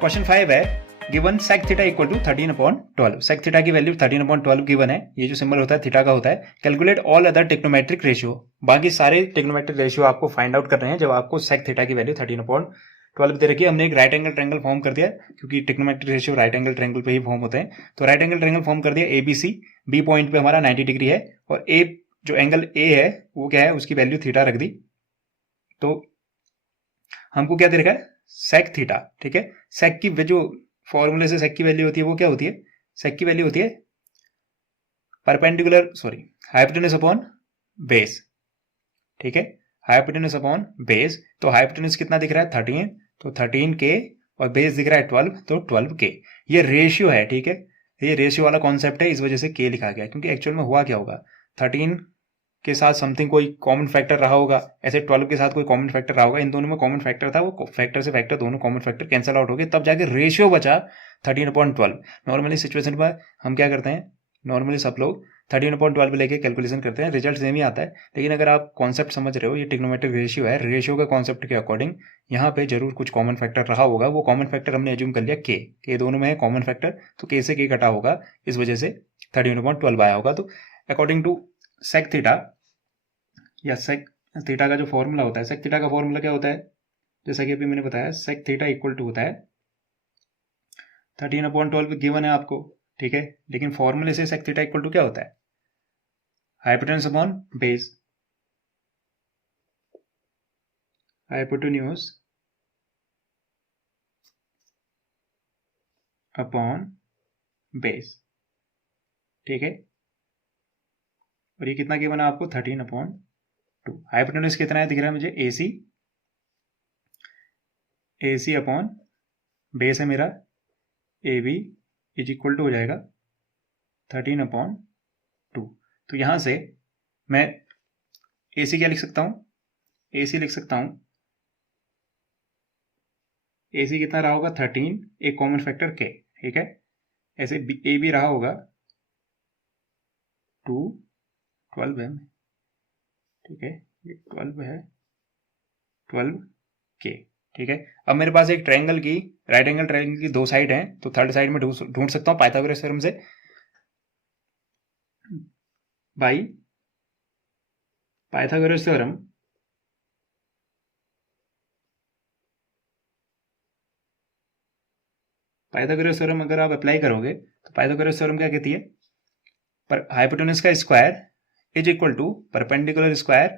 Question 5 है, given sec theta equal to 13/12। sec theta की value 13/12 given है। ये जो सिंबल होता है थीटा का होता है। Calculate all other trigonometric ratio, बाकी सारे टेक्नोमेट्रिक रेशियो आपको फाइंड आउट करने हैं जब आपको sec थीटा की वैल्यू 13/12 दे रखी है। हमने एक राइट एंगल ट्रायंगल फॉर्म कर दिया क्योंकि trigonometric ratio right angle triangle पे ही फॉर्म होते हैं। तो राइट एंगल ट्रायंगल फॉर्म कर दिया ABC, बी पॉइंट पे हमारा 90 डिग्री है और ए जो एंगल ए है वो क्या है, उसकी वैल्यू थीटा रख दी। तो हमको क्या दे रखा है, sec थीटा। ठीक है, sec की जो फॉर्मूले से sec की वैल्यू होती है वो क्या होती है, sec की वैल्यू होती है हाइपोटेनस अपॉन बेस। ठीक है, हाइपोटेनस अपॉन बेस। तो हाइपोटेनस कितना दिख रहा है 13, तो 13K और बेस दिख रहा है 12, तो 12K। ये रेशियो है। ठीक है, ये रेशियो वाला कॉन्सेप्ट है, इस वजह से K लिखा गया, क्योंकि एक्चुअल में हुआ क्या होगा, 13 के साथ समथिंग कोई कॉमन फैक्टर रहा होगा, ऐसे 12 के साथ कोई कॉमन फैक्टर रहा होगा, इन दोनों में कॉमन फैक्टर था, वो फैक्टर से फैक्टर दोनों कॉमन फैक्टर कैंसिल आउट हो गए, तब जाके रेशियो बचा 13/12। नॉर्मली सिचुएशन पर हम क्या करते हैं, नॉर्मली सब लोग 13/12 लेके कैलकुलेशन करते हैं, रिजल्ट सेम ही आता है। लेकिन अगर आप कॉन्सेप्ट समझ रहे हो, ये ट्रिग्नोमेट्रिक रेशियो है, रेशियो का कॉन्सेप्ट के अकॉर्डिंग यहाँ पे जरूर कुछ कॉमन फैक्टर रहा होगा। वो कॉमन फैक्टर हमने एज्यूम कर लिया के दोनों में है कॉमन फैक्टर, तो के से के कटा होगा, इस वजह से 13/12 आया होगा। तो अकॉर्डिंग टू सेक थीटा या सेक थीटा का जो फॉर्मूला होता है, सेक थीटा का फॉर्मूला क्या होता है, जैसा कि अभी मैंने बताया, सेक थीटा इक्वल टू होता है 13/12 गिवन है आपको। ठीक है, लेकिन फॉर्मूले से सेक थीटा इक्वल टू क्या होता है, hypotenuse upon base, hypotenuse upon base. ठीक है, और ये कितना गिवन है आपको 13/2। हाइपोटेन्यूज कितना है दिख रहा है मुझे, AC अपॉन बेस है मेरा AB इज इक्वल टू हो जाएगा 13/2। तो यहां से मैं AC क्या लिख सकता हूं, AC लिख सकता हूं, AC कितना रहा होगा 13, एक कॉमन फैक्टर K। ठीक है, ऐसे AB रहा होगा 2, 12 है। ठीक है, ये 12 है, 12K। ठीक है, अब मेरे पास एक ट्रायंगल की, राइट एंगल ट्रायंगल की दो साइड हैं, तो थर्ड साइड में ढूंढ सकता हूं पाइथागोरस थ्योरम से, by Pythagoras theorem. Pythagoras theorem अगर आप अप्लाई करोगे तो पाइथागोरस थ्योरम क्या कहती है, पर हाइपोटेनस का square is equal to perpendicular square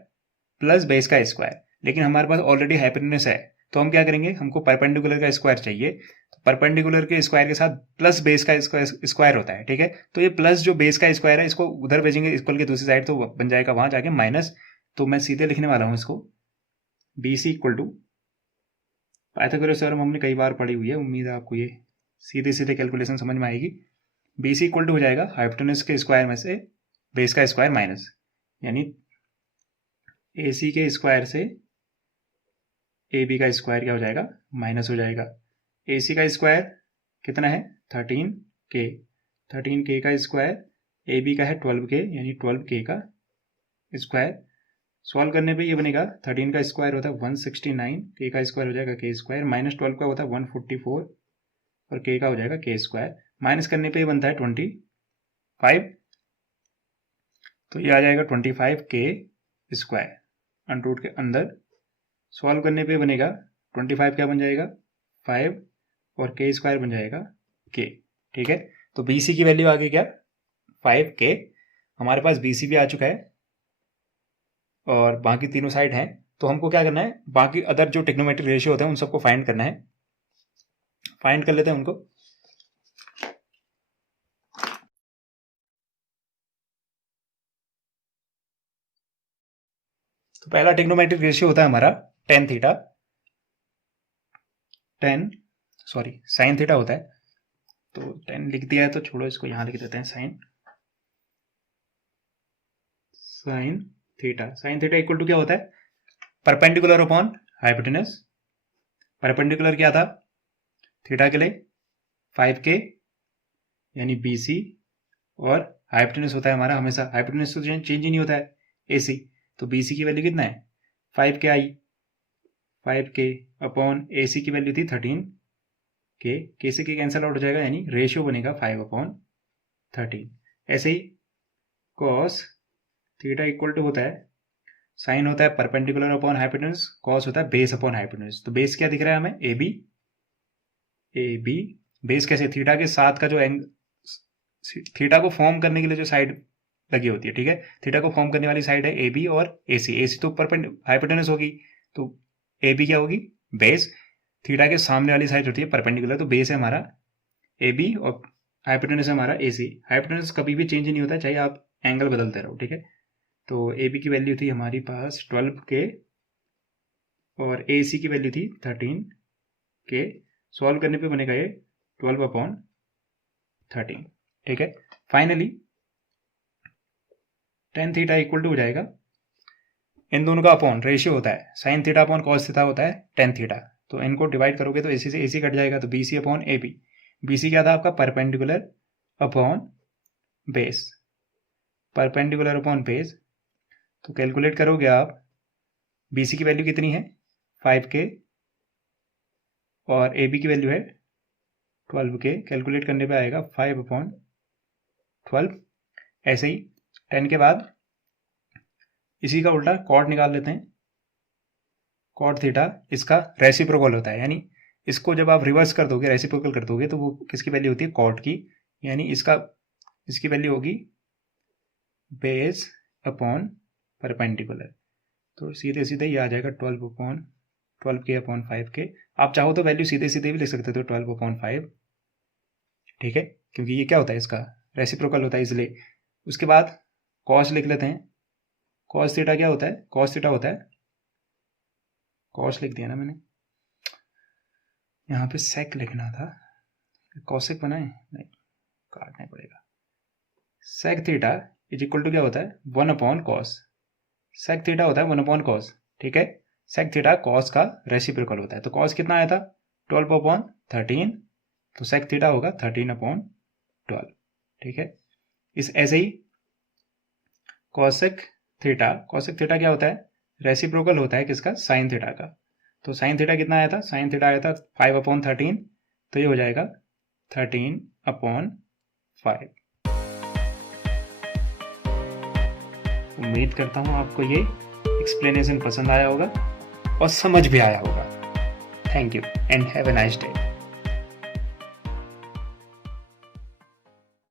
plus base का स्क्वायर। लेकिन हमारे पास ऑलरेडी हाइपोटेनस है, तो हम क्या करेंगे, हमको परपेंडिकुलर का स्क्वायर चाहिए, तो परपेंडिकुलर के स्क्वायर के साथ प्लस बेस का स्क्वायर होता है। ठीक है, तो ये प्लस जो बेस का स्क्वायर है, इसको उधर भेजेंगे इक्वल के दूसरी साइड, तो बन जाएगा वहां जाके माइनस। तो मैं सीधे लिखने वाला हूं इसको, BC equal to, Pythagoras theorem हमने कई बार पढ़ी हुई है, उम्मीद है आपको ये सीधे सीधे कैलकुलेशन समझ में आएगी। BC इक्वल टू हो जाएगा हाइपोटेनस के स्क्वायर में से बेस का स्क्वायर माइनस, यानी AC के स्क्वायर से AB का स्क्वायर क्या हो जाएगा, माइनस हो जाएगा। AC का स्क्वायर कितना है 13K, 13K का स्क्वायर, AB का है 12K, यानी 12K का स्क्वायर। सॉल्व करने पे ये बनेगा, 13 का स्क्वायर होता है 169, K का स्क्वायर हो जाएगा K स्क्वायर, माइनस 12 का होता है 144 और K का हो जाएगा K स्क्वायर। माइनस करने पे ये बनता है 25, तो ये आ जाएगा 25K स्क्वायर अंडर के अंदर। सॉल्व करने पे बनेगा 25 क्या बन जाएगा 5 और K स्क्वायर बन जाएगा K। ठीक है, तो BC की वैल्यू आ गई क्या 5K। हमारे पास BC भी आ चुका है और बाकी तीनों साइड हैं, तो हमको क्या करना है, बाकी अदर जो टेक्नोमेट्रिक रेशियो होते हैं उन सबको फाइंड करना है। फाइंड कर लेते हैं उनको। तो पहला टेक्नोमेट्रिक रेशियो होता है हमारा tan थीटा, साइन थीटा होता है। तो 10 लिख दिया है, तो छोड़ो इसको, यहां लिख देते हैं साइन थीटा इक्वल टू क्या होता है, परपेंडिकुलर अपॉन हाइपोटेनस। परपेंडिकुलर क्या था थीटा के लिए 5K, यानी BC, और हाइपोटेनस होता है हमारा हमेशा, हाइपोटेनस तो चेंज ही नहीं होता है AC, तो BC की वैल्यू कितना है 5K आई, 5K अपॉन AC की वैल्यू थी 13 के से के कैंसिल आउट हो जाएगा, यानी रेशियो बनेगा 5/13। ऐसे ही कॉस थीटा इक्वल टू होता है, साइन होता है परपेंडिकुलर अपॉन हाइपोटेन्यूज, कॉस होता है बेस अपॉन हाइपोटेन्यूज। तो बेस क्या दिख रहा है हमें, ए बी। बेस कैसे, थीटा के साथ का जो एंग, थीटा को फॉर्म करने के लिए जो साइड लगी होती है, ठीक है, थीटा को फॉर्म करने वाली साइड है ए बी, और ए सी तो हाइपोटेन्यूज होगी, तो ए बी क्या होगी, बेस। थीटा के सामने वाली साइड होती है परपेंडिकुलर, तो बेस है हमारा ए बी और हाइपोटेन्यूज है हमारा ए सी। हाइपोटेन्यूज कभी भी चेंज नहीं होता चाहे आप एंगल बदलते रहो, ठीक है। तो ए बी की वैल्यू थी हमारी पास 12K और ए सी की वैल्यू थी 13K। सॉल्व करने पे बनेगा ये 12/13, ठीक है। Finally tan theta equal to हो जाएगा, इन दोनों का अपॉन रेशियो होता है, sine theta upon cos theta होता है tan थीटा, तो इनको डिवाइड करोगे तो एसी से एसी कट जाएगा, तो BC अपॉन AB। BC क्या था आपका, perpendicular upon base, perpendicular upon base. तो कैलकुलेट करोगे आप, BC की वैल्यू कितनी है 5K और AB की वैल्यू है 12K। कैलकुलेट करने पे आएगा 5/12। ऐसे ही 10 के बाद इसी का उल्टा कॉट निकाल लेते हैं, कॉट थीटा इसका रेसिप्रोकल होता है, यानी इसको जब आप रिवर्स कर दोगे, रेसिप्रोकल कर दोगे, तो वो किसकी वैल्यू होती है, कॉट की, यानी इसकी वैल्यू होगी बेस अपॉन परपेंडिकुलर। तो सीधे सीधे ये आ जाएगा 12K अपॉन 5K। आप चाहो तो वैल्यू सीधे सीधे भी लिख सकते हो 12/5, ठीक है, क्योंकि ये क्या होता है, इसका रेसिप्रोकल होता है इसलिए। उसके बाद कॉस लिख लेते हैं, कॉस थीटा क्या होता है, कॉस थीटा होता है, कॉस लिख दिया ना मैंने, यहाँ पे सेक लिखना था, कॉसेक बनाए नहीं, काटना पड़ेगा। Sec theta is equal to क्या होता है, 1/cos। सेक थीटा होता है 1/cos, ठीक है। सेक थीटा कॉस का रेसिप्रोकल होता है, तो कॉस कितना आया था 12/13, तो सेक थीटा होगा 13/12, ठीक है। इस ऐसे ही कॉसेक थीटा क्या होता है, रेसिप्रोकल होता है किसका, साइन थीटा का। तो साइन थीटा कितना आया था, साइन थीटा आया था 5/13, तो ये हो जाएगा 13/5। उम्मीद करता हूँ आपको ये एक्सप्लेनेशन पसंद आया होगा और समझ भी आया होगा। Thank you and have a nice day.